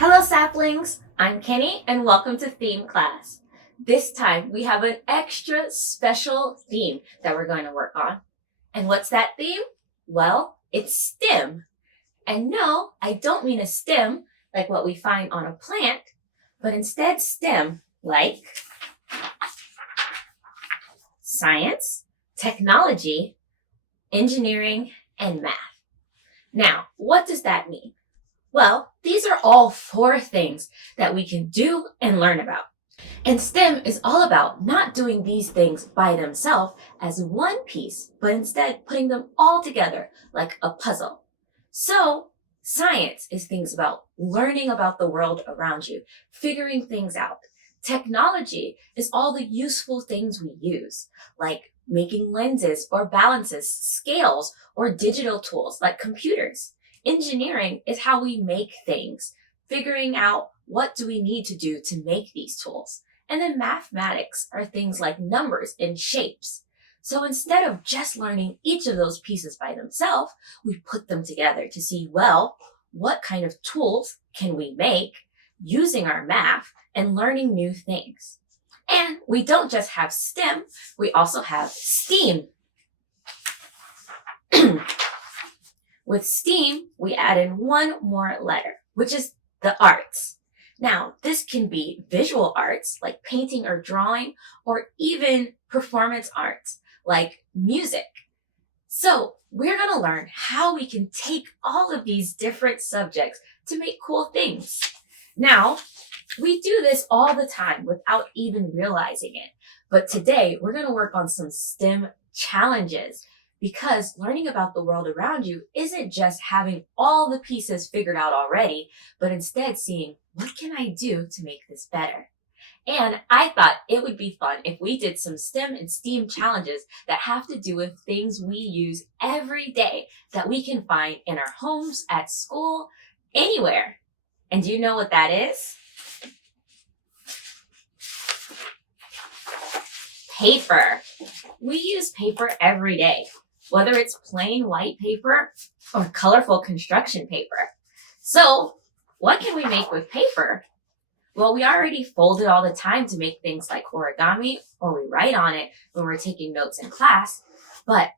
Hello saplings, I'm Kenny and welcome to theme class. This time we have an extra special theme that we're going to work on. And what's that theme? Well, it's STEM. And no, I don't mean a stem like what we find on a plant, but instead STEM like science, technology, engineering, and math. Now, what does that mean? Well, these are all 4 things that we can do and learn about. And STEM is all about not doing these things by themselves as one piece, but instead putting them all together like a puzzle. So, science is things about learning about the world around you, figuring things out. Technology is all the useful things we use, like making lenses or balances, scales, or digital tools like computers. Engineering is how we make things, figuring out what do we need to do to make these tools. And then mathematics are things like numbers and shapes. So instead of just learning each of those pieces by themselves, we put them together to see, well, what kind of tools can we make using our math and learning new things. And we don't just have STEM, we also have STEAM. With STEAM, we add in one more letter, which is the arts. Now, this can be visual arts like painting or drawing, or even performance arts like music. So we're going to learn how we can take all of these different subjects to make cool things. Now, we do this all the time without even realizing it. But today, we're going to work on some STEM challenges, because learning about the world around you isn't just having all the pieces figured out already, but instead seeing, what can I do to make this better? And I thought it would be fun if we did some STEM and STEAM challenges that have to do with things we use every day that we can find in our homes, at school, anywhere. And do you know what that is? Paper. We use paper every day, whether it's plain white paper or colorful construction paper. So what can we make with paper? Well, we already fold it all the time to make things like origami, or we write on it when we're taking notes in class. But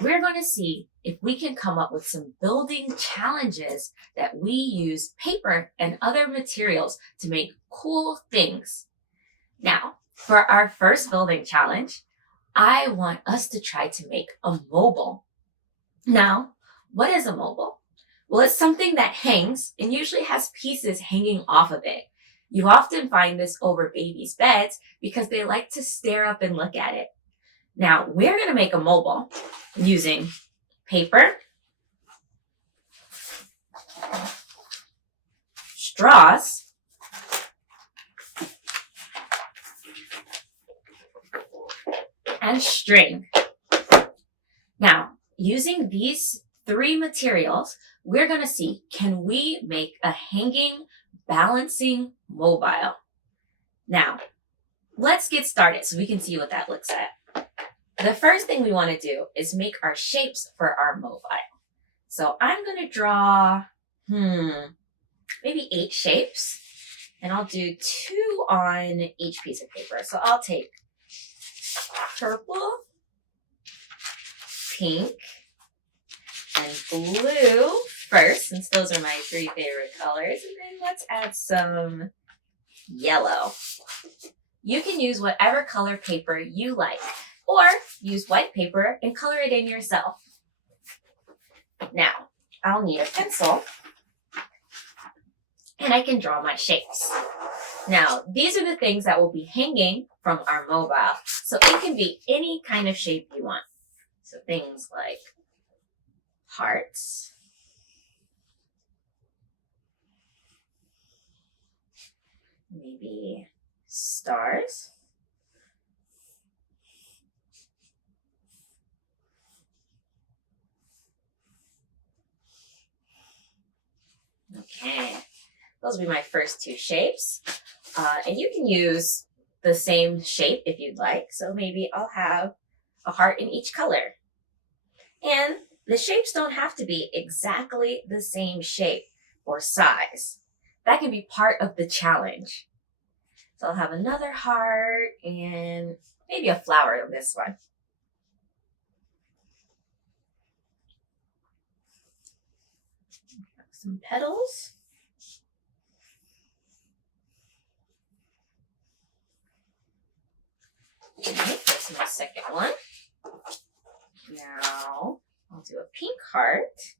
we're going to see if we can come up with some building challenges that we use paper and other materials to make cool things. Now, for our first building challenge, I want us to try to make a mobile. Now, what is a mobile? Well, it's something that hangs and usually has pieces hanging off of it. You often find this over babies' beds because they like to stare up and look at it. Now, we're going to make a mobile using paper, straws, and string. Now, using these 3 materials, we're going to see, can we make a hanging, balancing mobile? Now, let's get started so we can see what that looks like. The first thing we want to do is make our shapes for our mobile. So I'm going to draw, maybe 8 shapes, and I'll do 2 on each piece of paper. So I'll take purple, pink, and blue first, since those are my 3 favorite colors. And then let's add some yellow. You can use whatever color paper you like, or use white paper and color it in yourself. Now, I'll need a pencil, and I can draw my shapes. Now, these are the things that will be hanging from our mobile. So it can be any kind of shape you want. So things like hearts, maybe stars, okay, those will be my first 2 shapes. And you can use the same shape if you'd like. So maybe I'll have a heart in each color. And the shapes don't have to be exactly the same shape or size. that can be part of the challenge. So I'll have another heart and maybe a flower in this one. Some petals. Okay, this is my second one. Now I'll do a pink heart.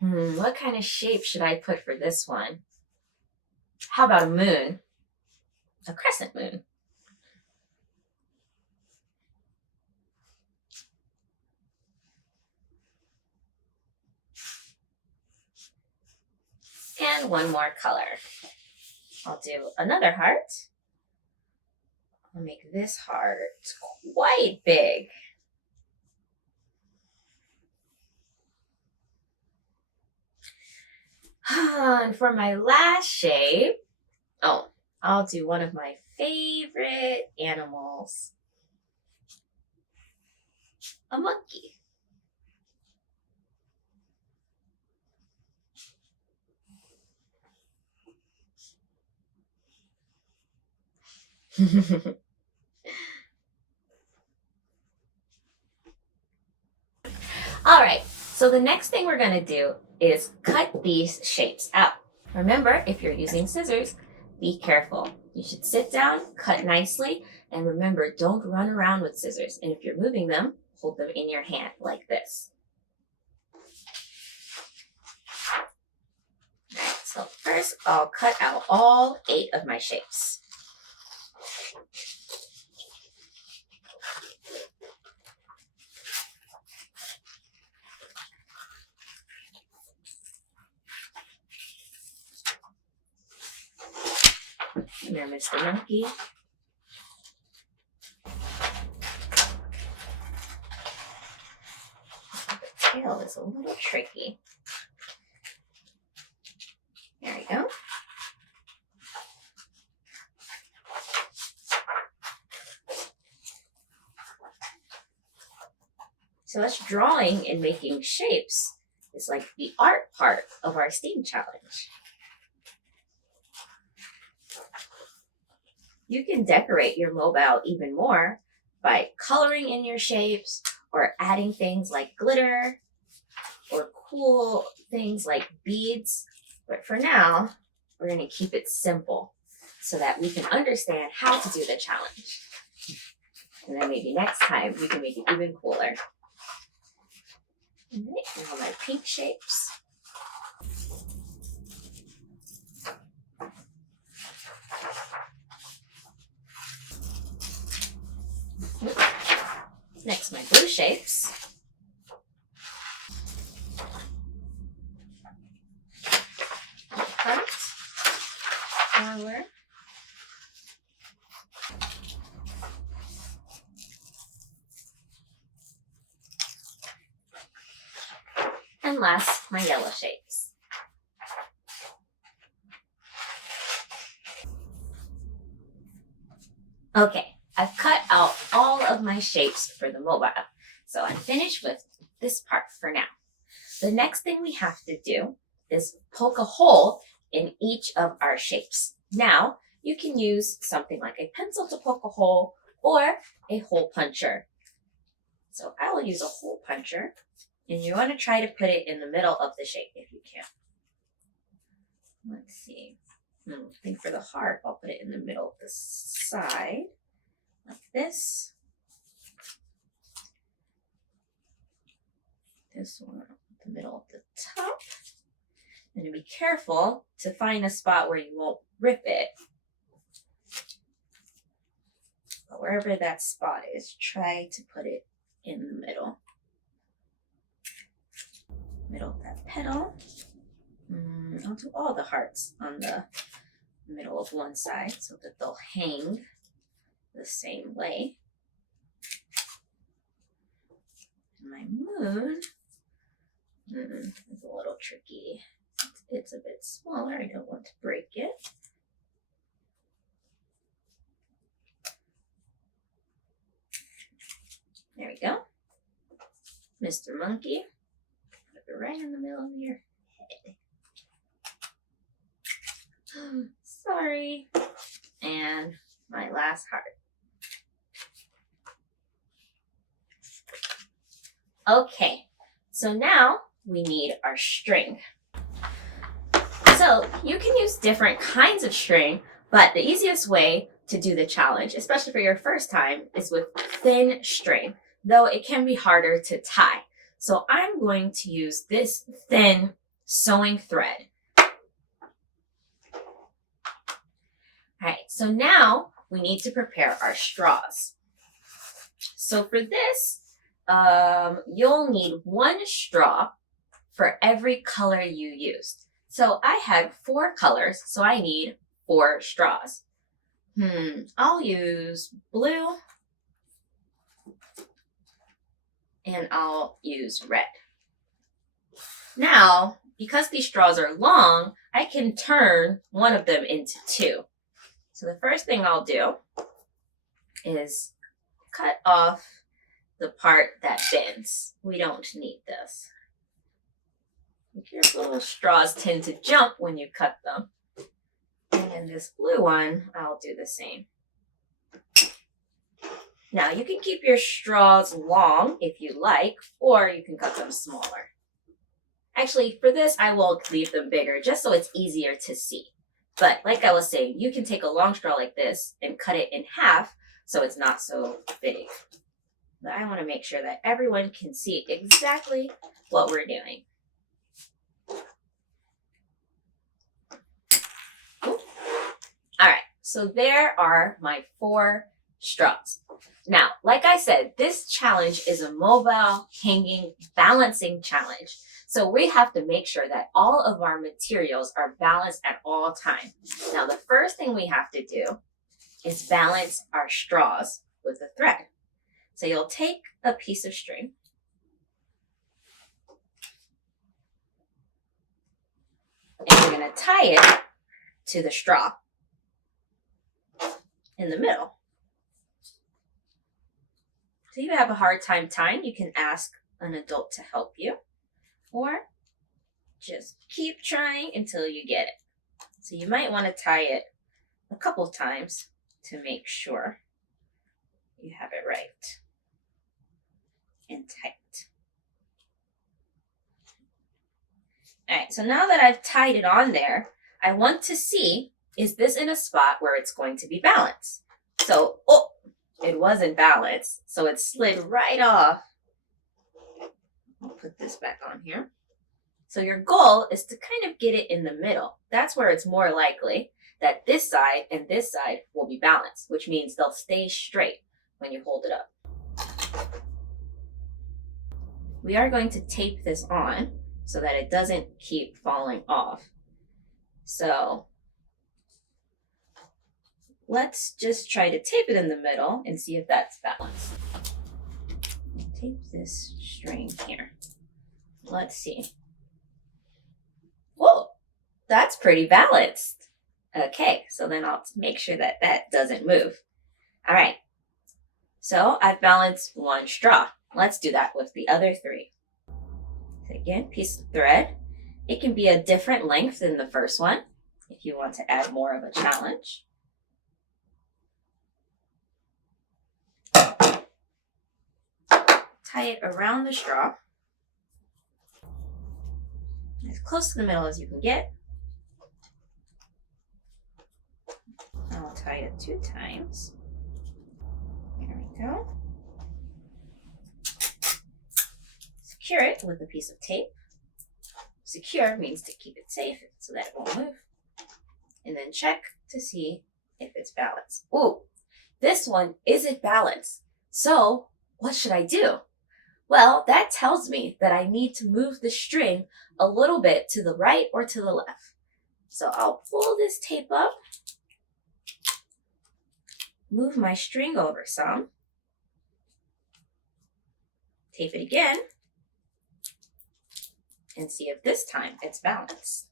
What kind of shape should I put for this one? How about a moon? A crescent moon. And one more color. I'll do another heart. I'll make this heart quite big. And for my last shape, I'll do one of my favorite animals. A monkey. All right, so the next thing we're going to do is cut these shapes out. Remember, if you're using scissors, be careful. You should sit down, cut nicely, and remember, don't run around with scissors. And if you're moving them, hold them in your hand like this. All right, so first I'll cut out all 8 of my shapes. There, Mr. Monkey. The tail is a little tricky. There we go. So us drawing and making shapes is like the art part of our STEAM challenge. You can decorate your mobile even more by coloring in your shapes or adding things like glitter or cool things like beads. But for now, we're going to keep it simple so that we can understand how to do the challenge. And then maybe next time we can make it even cooler. All right, now my pink shapes. Next, my blue shapes. Heart, flower, and last, my yellow shapes. Okay. I've cut out all of my shapes for the mobile, so I'm finished with this part for now. The next thing we have to do is poke a hole in each of our shapes. Now, you can use something like a pencil to poke a hole or a hole puncher. So I will use a hole puncher, and you want to try to put it in the middle of the shape if you can. Let's see. I think for the heart, I'll put it in the middle of the side. Like this. This one in the middle of the top. And be careful to find a spot where you won't rip it. But wherever that spot is, try to put it in the middle. Middle of that petal. I'll do all the hearts on the middle of one side so that they'll hang the same way. And my moon is a little tricky. It's a bit smaller. I don't want to break it. There we go. Mr. Monkey. Put it right in the middle of your head. Sorry. And my last heart. Okay, so now we need our string. So you can use different kinds of string, but the easiest way to do the challenge, especially for your first time, is with thin string, though it can be harder to tie. So I'm going to use this thin sewing thread. All right, so now we need to prepare our straws. So for this, you'll need 1 straw for every color you used. So I had 4 colors, so I need 4 straws. I'll use blue and I'll use red. Now, because these straws are long, I can turn one of them into 2. So the first thing I'll do is cut off the part that bends. We don't need this. Your little straws tend to jump when you cut them. And this blue one, I'll do the same. Now you can keep your straws long if you like, or you can cut them smaller. Actually, for this, I will leave them bigger just so it's easier to see. But like I was saying, you can take a long straw like this and cut it in half so it's not so big. But I want to make sure that everyone can see exactly what we're doing. All right, so there are my 4 straws. Now, like I said, this challenge is a mobile, hanging, balancing challenge. So we have to make sure that all of our materials are balanced at all times. Now, the first thing we have to do is balance our straws with the thread. So you'll take a piece of string and you're going to tie it to the straw in the middle. So if you have a hard time tying, you can ask an adult to help you, or just keep trying until you get it. So you might want to tie it a couple times to make sure you have it right and tight. All right, so now that I've tied it on there, I want to see, is this in a spot where it's going to be balanced? So, it wasn't balanced, so it slid right off. I'll put this back on here. So your goal is to kind of get it in the middle. That's where it's more likely that this side and this side will be balanced, which means they'll stay straight when you hold it up. We are going to tape this on so that it doesn't keep falling off. So let's just try to tape it in the middle and see if that's balanced. Tape this string here. Let's see. Whoa, that's pretty balanced. Okay, so then I'll make sure that that doesn't move. All right, so I've balanced 1 straw. Let's do that with the other 3. So again, piece of thread. It can be a different length than the first one if you want to add more of a challenge. Tie it around the straw, as close to the middle as you can get. I'll tie it 2 times. There we go. Secure it with a piece of tape. Secure means to keep it safe so that it won't move. And then check to see if it's balanced. Ooh, this one isn't balanced. So what should I do? Well, that tells me that I need to move the string a little bit to the right or to the left. So I'll pull this tape up, move my string over some, tape it again, and see if this time it's balanced.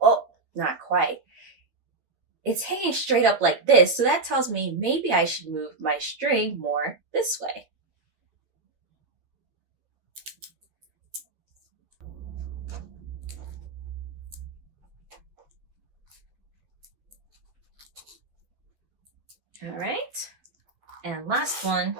Oh, not quite. It's hanging straight up like this, so that tells me maybe I should move my string more this way. All right. And last one.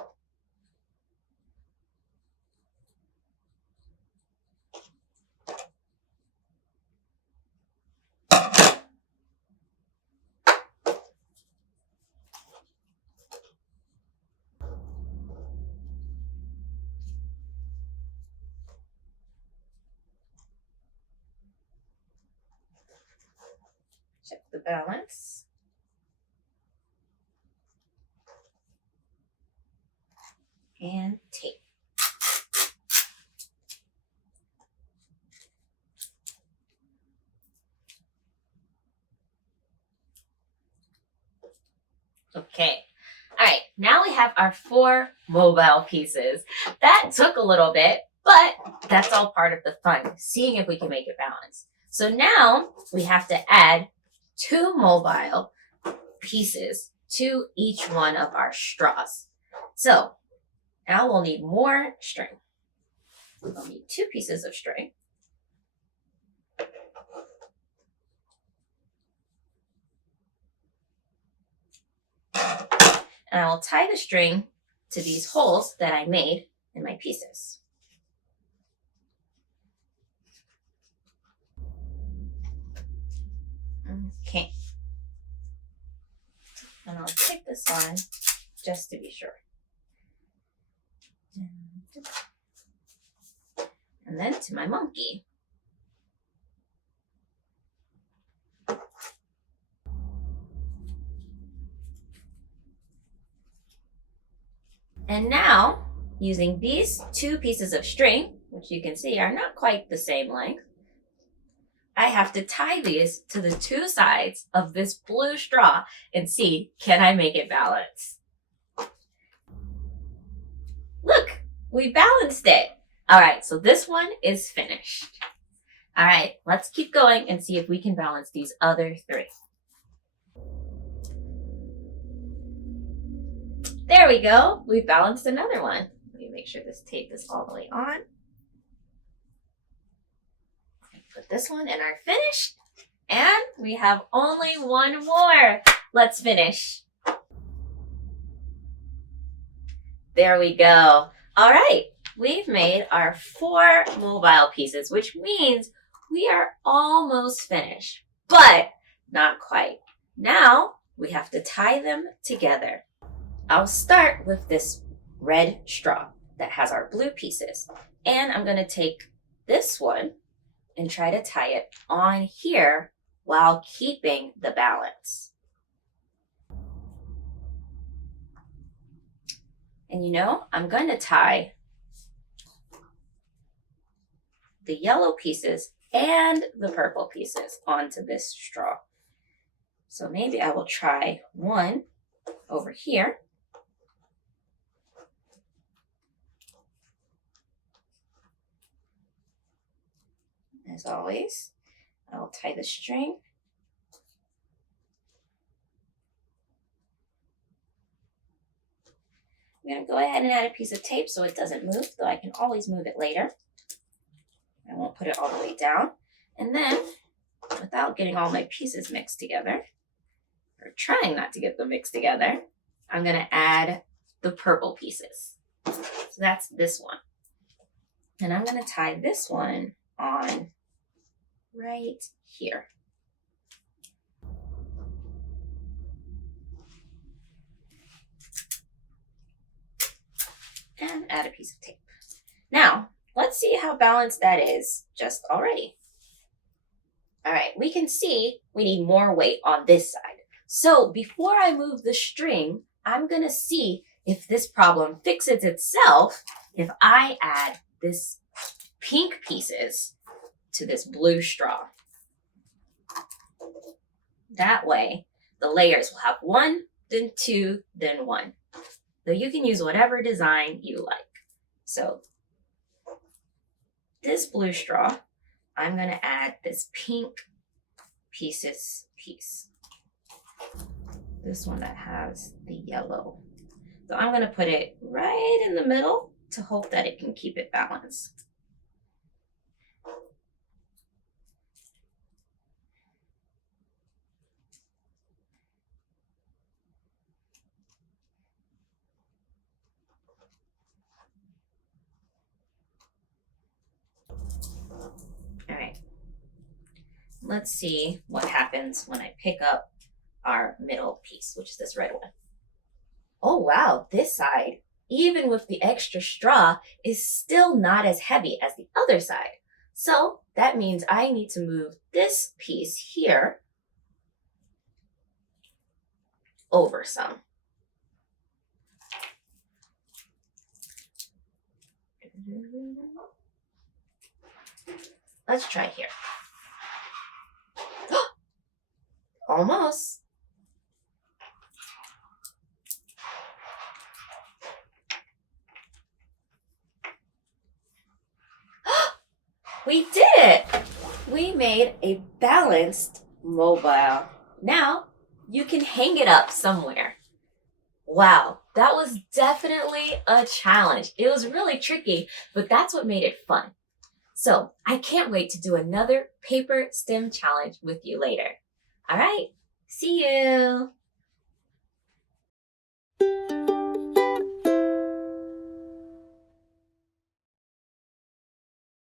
Check the balance. And tape. Okay. All right. Now we have our 4 mobile pieces. That took a little bit, but that's all part of the fun, seeing if we can make it balance. So now we have to add 2 mobile pieces to each one of our straws. So now we'll need more string. We'll need 2 pieces of string. And I will tie the string to these holes that I made in my pieces. Okay. And I'll take this one just to be sure. And then to my monkey. And now, using these 2 pieces of string, which you can see are not quite the same length, I have to tie these to the 2 sides of this blue straw and see, can I make it balance? Look, we balanced it. All right, so this one is finished. All right, let's keep going and see if we can balance these other 3. There we go. We balanced another one. Let me make sure this tape is all the way on. Put this one in our finished. And we have only 1 more. Let's finish. There we go. All right. We've made our 4 mobile pieces, which means we are almost finished, but not quite. Now we have to tie them together. I'll start with this red straw that has our blue pieces. And I'm going to take this one and try to tie it on here while keeping the balance. And you know, I'm going to tie the yellow pieces and the purple pieces onto this straw. So maybe I will try one over here. As always, I'll tie the string. I'm going to go ahead and add a piece of tape so it doesn't move, though I can always move it later. I won't put it all the way down. And then, without getting all my pieces mixed together, or trying not to get them mixed together, I'm going to add the purple pieces. So that's this one. And I'm going to tie this one on right here. And add a piece of tape. Now, let's see how balanced that is just already. All right, we can see we need more weight on this side. So before I move the string, I'm going to see if this problem fixes itself if I add this pink pieces to this blue straw. That way, the layers will have 1, then 2, then 1. So you can use whatever design you like. So this blue straw, I'm going to add this pink piece. This one that has the yellow. So I'm going to put it right in the middle to hope that it can keep it balanced. let's see what happens when I pick up our middle piece, which is this red one. Oh wow, this side, even with the extra straw, is still not as heavy as the other side. So that means I need to move this piece here over some. Let's try here. Almost. We did it! We made a balanced mobile. Now, you can hang it up somewhere. Wow, that was definitely a challenge. It was really tricky, but that's what made it fun. So, I can't wait to do another paper stem challenge with you later. All right, see you!